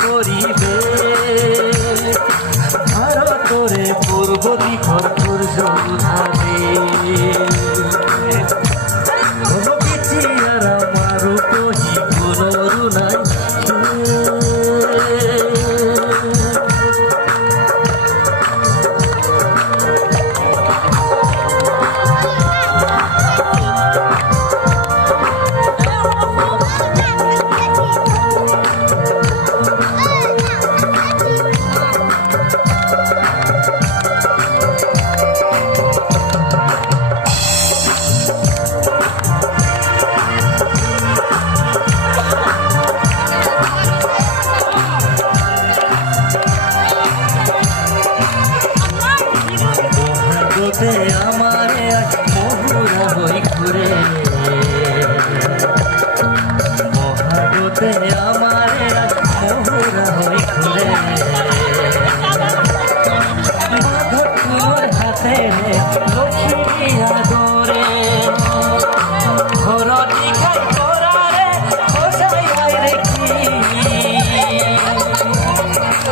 করিবে ভারতরে পূর্ব দিগর সূর্য উঠাবে আর আমার কহি গুণরু নাই আমারে মহুরা হই ঘুরে মহাগতে আমারে মহুরা হই ঘুরে মাধবপুর হাতে লক্ষ্মী আদরে ঘরটি খাই করারে খোসাই রেখি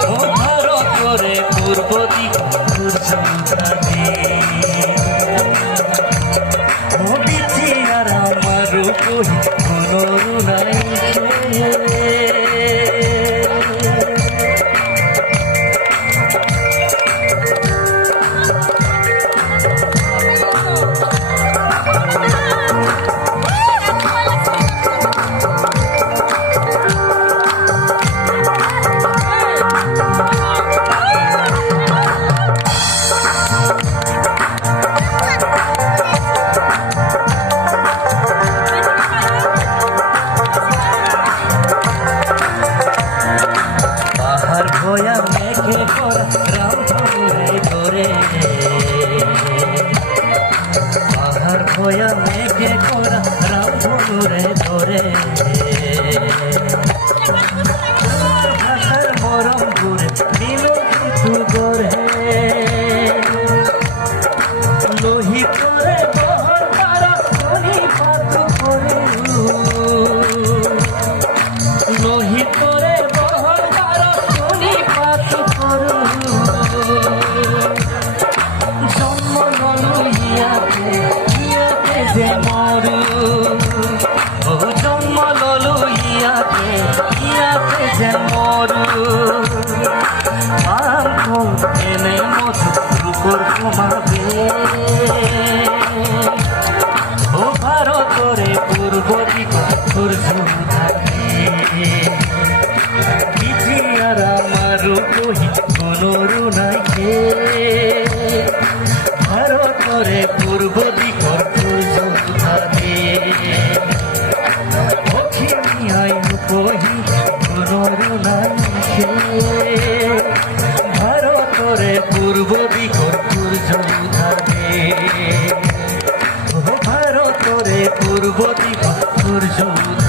ও ভারতরে পূর্ব দিক হয়া মেঘে করা রাম ধরে ধরে ভাষার মরম ঘুরে দিল কিছু গড়ে লোহিত করে বহর তারা ধনি পাত করে লোহিত করে বহর তারা ধনি পাত করু জন্ম নলু ইয়াতে যে মরু ও জন্ম ললু ইয়াতে ইয়াতে যে মরু এনে মধু রূপর কমাবে ও ভারতরে পূর্ব দিক সূর্য উঠাবে আর আমার কহি কোনরু নাইকে ভারতরে পূর্ব দিক ভারতরে পূর্ব দিগর সূর্য উঠাবে ভারতরে পূর্ব দিগর সূর্য